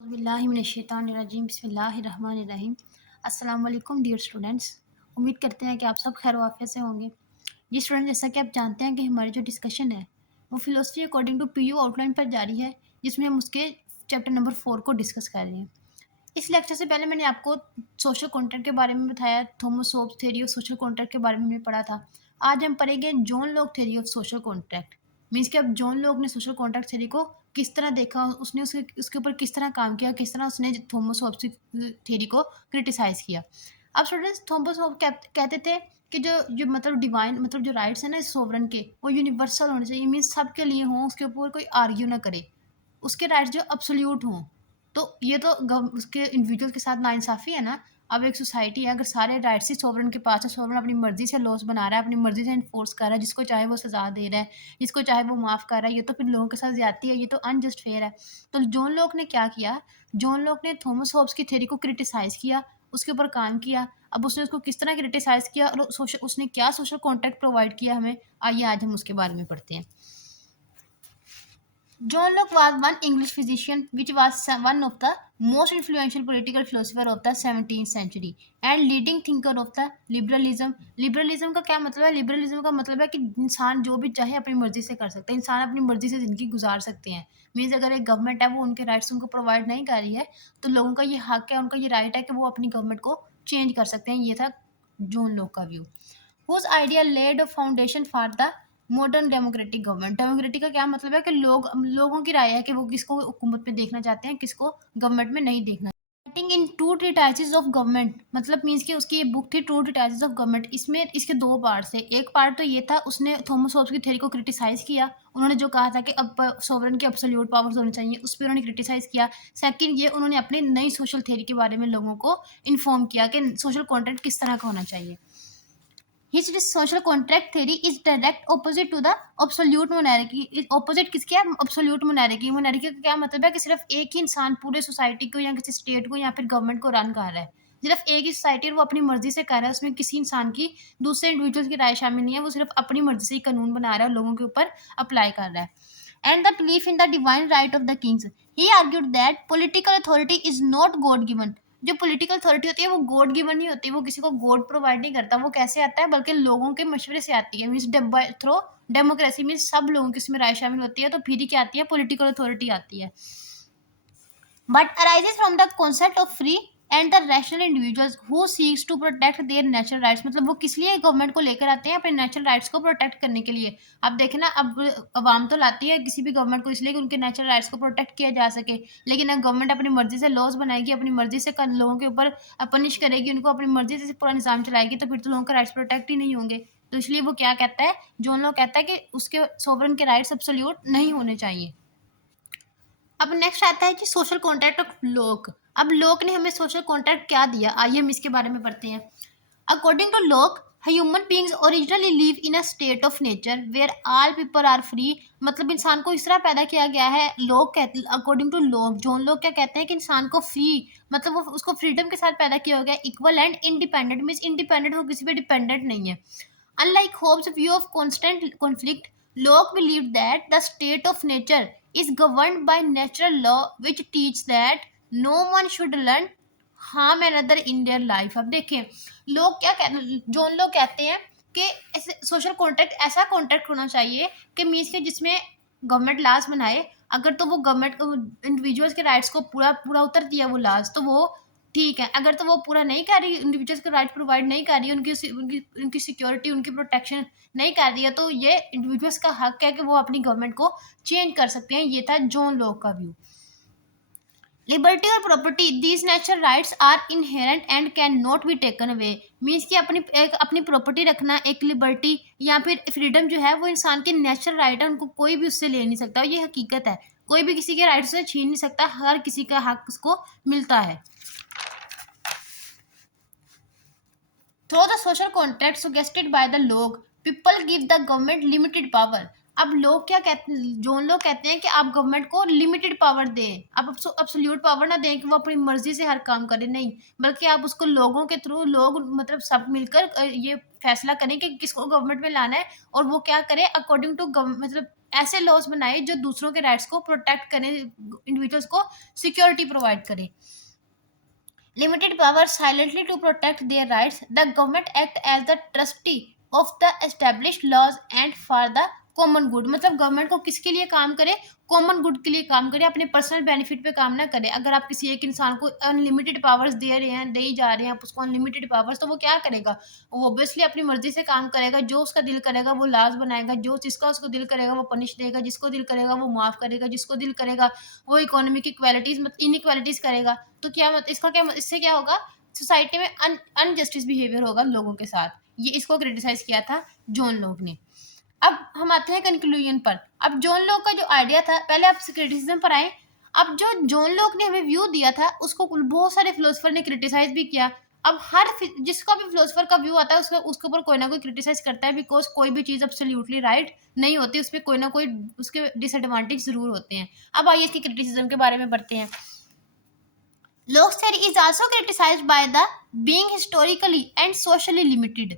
बिस्मिल्लाहिर्रहमानिर्रहीम बिस्मिल्लाहिर्रहमानिर्रहीम। अस्सलाम वालेकुम डियर स्टूडेंट्स। उम्मीद करते हैं कि आप सब खैर वाफियत से होंगे। जी स्टूडेंट, जैसा कि आप जानते हैं कि हमारी जो डिस्कशन है वो फिलोसफी अकॉर्डिंग टू पीयू आउटलाइन पर जारी है, जिसमें हम उसके चैप्टर नंबर 4 को डिस्कस कर रहे हैं। इस लेक्चर से पहले मैंने आपको सोशल कॉन्ट्रैक्ट के बारे में बताया, Thomas Hobbes theory of social contract के बारे में हमने पढ़ा था। आज हम पढ़ेंगे John Locke theory of social contract. Means कि अब जॉन लॉक ने सोशल कॉन्ट्रैक्ट थ्योरी को किस तरह देखा, उसने उसके ऊपर किस तरह काम किया, किस तरह उसने थॉमस होब्स की थ्योरी को क्रिटिसाइज किया। अब स्टूडेंट्स, थॉमस होब्स कहते थे कि जो जो मतलब डिवाइन मतलब जो राइट्स है ना सोवरन के, वो यूनिवर्सल होने चाहिए। मीन्स सबके लिए हों, उसके ऊपर कोई आर्ग्यू ना करे, उसके राइट्स जो अब्सोल्यूट हों। तो ये तो उसके इंडिविजुअल के साथ नाइंसाफ़ी है ना। अब एक सोसाइटी है, अगर सारे राइट्स ही सोवरेन के पास है, सोवरेन अपनी मर्ज़ी से लॉस बना रहा है, अपनी मर्ज़ी से इन्फोर्स कर रहा है, जिसको चाहे वो सज़ा दे रहा है, जिसको चाहे वो माफ़ कर रहा है, ये तो फिर लोगों के साथ ज़्यादती है, ये तो अनजस्ट फेयर है। तो जॉन लॉक ने क्या किया, जॉन लॉक ने थॉमस होब्स की थ्योरी को क्रिटिसाइज़ किया, उसके ऊपर काम किया। अब उसने उसको किस तरह क्रिटिसाइज़ किया और उसने क्या सोशल कॉन्ट्रैक्ट प्रोवाइड किया हमें, आइए आज हम उसके बारे में पढ़ते हैं। John Locke was one English physician which was one of the most influential political philosopher of the 17th century and leading thinker of the liberalism। liberalism का क्या मतलब है? liberalism का मतलब है कि इंसान जो भी चाहे अपनी मर्जी से कर सकते हैं, इंसान अपनी मर्जी से ज़िंदगी गुजार सकते हैं। मीन्स अगर एक गवर्नमेंट है वो उनके राइट्स उनको प्रोवाइड नहीं कर रही है, तो लोगों का ये हक है, उनका ये राइट है कि वो अपनी गवर्नमेंट को चेंज कर सकते हैं। ये था जॉन लॉक का view. whose idea laid a foundation for the modern democratic government. Democratic का क्या मतलब है कि लोगों की राय है कि वो किसको हुकूमत में देखना चाहते हैं, किसको गवर्नमेंट में नहीं देखना। Writing in two treatises of government मतलब मीन्स कि उसकी ये बुक थी टू ट्रीटाइसेस ऑफ गवर्नमेंट। इसमें इसके दो पार्ट थे। एक पार्ट तो ये था, उसने थॉमस होब्स की थ्योरी को क्रिटिसाइज किया। उन्होंने जो कहा था कि अब सोवरेन के एब्सोल्यूट पावर्स होने चाहिए, उस पर उन्होंने क्रिटिसाइज किया। सेकंड, ये उन्होंने अपनी नई सोशल थ्योरी के बारे में लोगों को इन्फॉर्म किया कि सोशल कॉन्ट्रैक्ट किस तरह का होना चाहिए। His social contract theory is direct opposite to the absolute monarchy। opposite किसके है? absolute monarchy। monarchy का क्या मतलब है कि सिर्फ एक ही इंसान पूरे सोसाइटी को या किसी स्टेट को या फिर गवर्नमेंट को रन कर रहा है। सिर्फ एक ही सोसाइटी और वो अपनी मर्जी से कर रहा है, उसमें किसी इंसान की दूसरे इंडिविजुअल की राय शामिल नहीं है। वो सिर्फ अपनी मर्जी से ही कानून बना रहा है और लोगों के ऊपर अप्लाई कर रहा है। And the belief in the divine right of the Kings. He argued that political authority is not God given. जो पॉलिटिकल अथॉरिटी होती है वो गॉड गिवन नहीं होती, वो किसी को गॉड प्रोवाइड नहीं करता। वो कैसे आता है, बल्कि लोगों के मशवरे से आती है। मीन्स थ्रो डेमोक्रेसी, मीन्स सब लोगों की इसमें राय शामिल होती है, तो फिर ही क्या आती है, पॉलिटिकल अथॉरिटी आती है। but arises from the concept of free and the rational individuals who seeks to protect their natural rights। मतलब वो किस लिए गवर्नमेंट को लेकर आते हैं, अपने नेचुरल राइट्स को प्रोटेक्ट करने के लिए। अब देखें ना, अब अवाम तो लाती है किसी भी गवर्नमेंट को इसलिए कि उनके नेचुरल राइट्स को प्रोटेक्ट किया जा सके। लेकिन अगर गवर्नमेंट अपनी मर्जी से लॉज बनाएगी, अपनी मर्जी से लोगों के ऊपर पनिश करेगी, उनको अपनी मर्जी से पूरा निज़ाम चलाएगी, तो फिर तो लोगों के राइट्स प्रोटेक्ट ही नहीं होंगे। तो इसलिए वो क्या कहता है, जॉन लॉक कहता है कि उसके सोवरेन के राइट्स एब्सोल्यूट नहीं होने चाहिए। अब नेक्स्ट आता है कि सोशल कॉन्ट्रैक्ट ऑफ लोक। अब लोक ने हमें सोशल कॉन्ट्रैक्ट क्या दिया, आइए हम इसके बारे में पढ़ते हैं। According to Locke, human beings originally live in a state of nature where all people are free. मतलब इंसान को इस तरह पैदा किया गया है। लोग कहते, अकॉर्डिंग टू लोग, जॉन लोग क्या कहते हैं कि इंसान को फ्री मतलब वो उसको फ्रीडम के साथ पैदा किया गया, equal and independent. Means independent, वो किसी पे डिपेंडेंट नहीं है। Unlike Hobbes' view of constant conflict, Locke believed that the state of nature is governed by natural law, which teaches that no one should learn harm another in their life। अब देखें, लोग क्या कहते, John लोग कहते हैं कि social contract ऐसा कॉन्ट्रैक्ट होना चाहिए कि मीन्स के जिसमें गवर्नमेंट लाज बनाए, अगर तो वो गवर्नमेंट इंडिविजुअल्स के राइट्स को पूरा पूरा उतर दिया वो लाज, तो वो ठीक है। अगर तो वो पूरा नहीं कर रही, इंडिविजुअल्स को राइट प्रोवाइड नहीं कर रही, उनकी उनकी सिक्योरिटी, उनकी प्रोटेक्शन नहीं कर रही है, तो ये इंडिविजुअल्स का हक है कि वो अपनी गवर्नमेंट को चेंज कर सकते हैं। ये था जॉन लॉक का व्यू। लिबर्टी और property, these natural rights are inherent and can not be taken away. Means कि अपनी प्रॉपर्टी रखना, एक लिबर्टी या फिर फ्रीडम जो है, वो इंसान के नेचुरल राइट है, उनको कोई भी उससे ले नहीं सकता। ये हकीकत है, कोई भी किसी के राइट से छीन नहीं सकता, हर किसी का हक उसको मिलता है। Through the social contract suggested by the log, people give the government limited power। अब लोग क्या कहते हैं, जोन लोग कहते हैं कि आप गवर्नमेंट को लिमिटेड पावर दें, आप अब्सोल्यूट पावर ना दें कि वो अपनी मर्जी से हर काम करे, नहीं, बल्कि आप उसको लोगों के थ्रू, लोग मतलब सब मिलकर ये फैसला करें कि किसको गवर्नमेंट में लाना है, और वो क्या करे अकॉर्डिंग टू मतलब ऐसे लॉज बनाए जो दूसरों के राइट्स को प्रोटेक्ट करें, इंडिविजुअल्स को सिक्योरिटी प्रोवाइड करें। Limited power silently to protect their rights, the government act as the trustee of the established laws and for the common good. मतलब गवर्नमेंट को किसके लिए काम करे, कॉमन गुड के लिए काम करे, अपने पर्सनल बेनिफिट पे काम ना करे। अगर आप किसी एक इंसान को अनलिमिटेड पावर्स दे रहे हैं, दे ही जा रहे हैं आप उसको अनलिमिटेड पावर्स, तो वो क्या करेगा, वो ऑब्वियसली अपनी मर्जी से काम करेगा, जो उसका दिल करेगा वो लाज बनाएगा, जो जिसका उसको दिल करेगा वो पनिश देगा, जिसको दिल करेगा वो माफ करेगा, जिसको दिल करेगा वो इकोनॉमिक इक्वालिटीज मतलब इनइक्वालिटीज करेगा। तो क्या इसका क्या इससे क्या होगा, सोसाइटी में अनजस्टिस बिहेवियर होगा लोगों के साथ। ये इसको क्रिटिसाइज किया था जॉन लोक ने। अब हम आते हैं कंक्लूजन पर। अब जॉन लोक का जो आइडिया था, पहले आप क्रिटिसिज्म पर आए। अब जो जॉन लोक ने हमें व्यू दिया था उसको बहुत सारे फिलोसफर ने क्रिटिसाइज भी किया। अब हर जिसका भी फिलोसफर का व्यू आता है उसका उसके ऊपर कोई ना कोई क्रिटिसाइज करता है, बिकॉज कोई भी चीज़ एब्सोल्युटली राइट नहीं होती, उसमें कोई ना कोई उसके डिसएडवांटेज जरूर होते हैं। अब आइए इसकी क्रिटिसिज्म के बारे में बढ़ते हैं। Locke's theory is also criticized by the being historically and socially limited.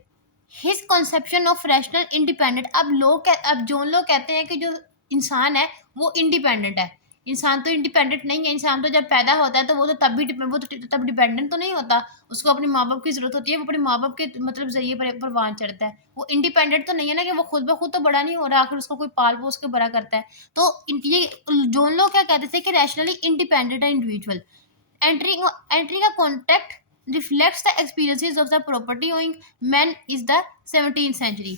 His conception of rational independent, अब जोन लोग कहते हैं कि जो इंसान है वो इंडिपेंडेंट है। इंसान तो इंडिपेंडेंट नहीं है, इंसान तो जब पैदा होता है तो वो तो तब डिपेंडेंट तो नहीं होता, उसको अपने माँ बाप की जरूरत होती है, वो अपने माँ बाप के मतलब जरिए परवान चढ़ता है। वो इंडिपेंडेंट तो नहीं है ना कि वो खुद ब खुद तो बड़ा नहीं हो रहा, आखिर उसको कोई पाल पोस के बड़ा करता है। तो ये जोन लोग क्या कहते थे कि रैशनली इंडिपेंडेंट है individual. Entering a contract reflects the experiences of the property owning man is the 17th century.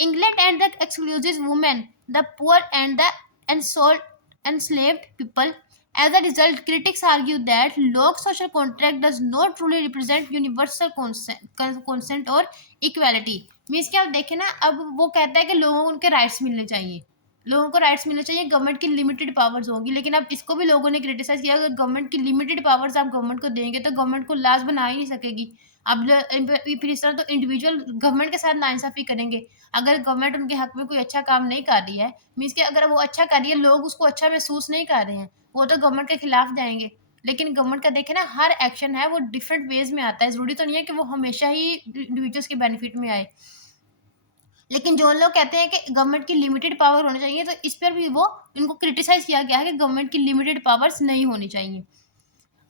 England and the exclusive women, the poor and the enslaved people. As a result, critics argue that Locke's social contract does not truly represent universal consent और equality. Means कि आप देखें ना, अब वो कहता है कि लोगों को उनके राइट्स मिलने चाहिए, लोगों को राइट्स मिलने चाहिए, गवर्नमेंट की लिमिटेड पावर्स होंगी। लेकिन अब इसको भी लोगों ने क्रिटिसाइज किया, अगर गवर्नमेंट की लिमिटेड पावर्स आप गवर्नमेंट को देंगे तो गवर्नमेंट को लाज बना ही नहीं सकेगी। अब फिर इस तरह तो इंडिविजुअल गवर्नमेंट के साथ नाइंसाफी करेंगे। अगर गवर्नमेंट उनके हक में कोई अच्छा काम नहीं कर रही है, मीन्स कि अगर वो अच्छा कर रही है, लोग उसको अच्छा महसूस नहीं कर रहे हैं, वो तो गवर्नमेंट के खिलाफ जाएंगे। लेकिन गवर्नमेंट का देखे ना, हर एक्शन है वो डिफरेंट वेज में आता है, जरूरी तो नहीं है कि वो हमेशा ही इंडिविजुअल्स के बेनिफिट में आए। लेकिन जो लोग कहते हैं कि गवर्नमेंट की लिमिटेड पावर होनी चाहिए, तो इस पर भी वो इनको क्रिटिसाइज किया गया है कि गवर्नमेंट की लिमिटेड पावर्स नहीं होनी चाहिए।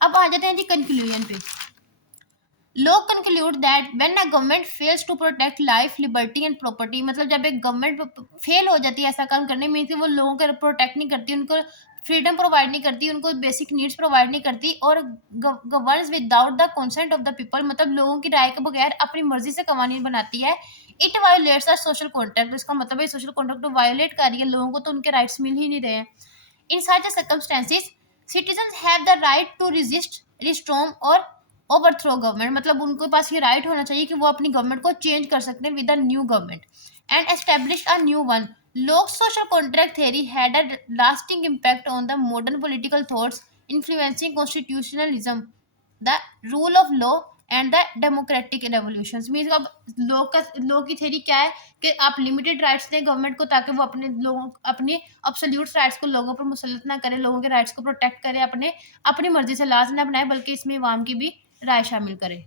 अब आ जाते हैं जी कंक्लूजन पे। लोग conclude that when a government fails to protect life, liberty and property, मतलब जब एक गवर्नमेंट फेल हो जाती है ऐसा काम करने में कि वो लोगों को प्रोटेक्ट नहीं करती, उनको फ्रीडम प्रोवाइड नहीं करती, उनको बेसिक नीड्स प्रोवाइड नहीं करती, और governs without the consent of the people, मतलब लोगों की राय के बगैर अपनी मर्जी से कवानीन बनाती है, it violates the social contract. इसका मतलब है सोशल कॉन्ट्रैक्ट को वायोलेट कर रही है, लोगों को तो उनके राइट्स मिल ही नहीं रहे हैं। In such circumstances citizens have the right to resist, restore और ओवरथ्रो गवर्नमेंट, मतलब उनके पास ये राइट होना चाहिए कि वो अपनी गवर्नमेंट को चेंज कर सकते हैं with a new government and establish a new one. Locke's social contract theory had a lasting impact on the modern political thoughts, influencing constitutionalism, the rule of law, and the democratic revolutions। Means अब law की theory क्या है कि आप limited rights दें government को, ताकि वो अपने अब्सोल्यूट राइट्स को लोगों पर मुसलत ना करे, लोगों के राइट्स को प्रोटेक्ट करे, अपनी मर्जी से लाज ना बनाए, बल्कि इसमें अवाम की भी राय शामिल करे।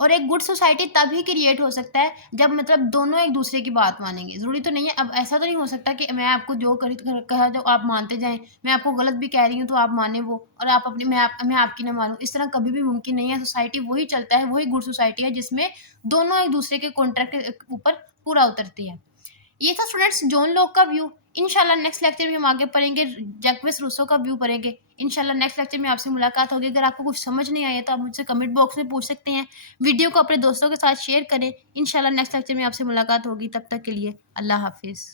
और एक गुड सोसाइटी तभी क्रिएट हो सकता है जब मतलब दोनों एक दूसरे की बात मानेंगे। ज़रूरी तो नहीं है, अब ऐसा तो नहीं हो सकता कि मैं आपको जो कहा जो आप मानते जाएं, मैं आपको गलत भी कह रही हूँ तो आप माने वो, और आप अपनी मैं आपकी ना मानूँ, इस तरह कभी भी मुमकिन नहीं है। सोसाइटी वही चलता है, वही गुड सोसाइटी है जिसमें दोनों एक दूसरे के कॉन्ट्रैक्ट के ऊपर पूरा उतरती है। ये था स्टूडेंट्स जॉन लॉक का व्यू। इंशाल्लाह नेक्स्ट लेक्चर में हम आगे पढ़ेंगे, जैक्विस रूसो का व्यू पढ़ेंगे। इंशाल्लाह नेक्स्ट लेक्चर में आपसे मुलाकात होगी। अगर आपको कुछ समझ नहीं आया तो आप मुझसे कमेंट बॉक्स में पूछ सकते हैं। वीडियो को अपने दोस्तों के साथ शेयर करें। इंशाल्लाह नेक्स्ट लेक्चर में आपसे मुलाकात होगी। तब तक के लिए अल्लाह हाफिज़।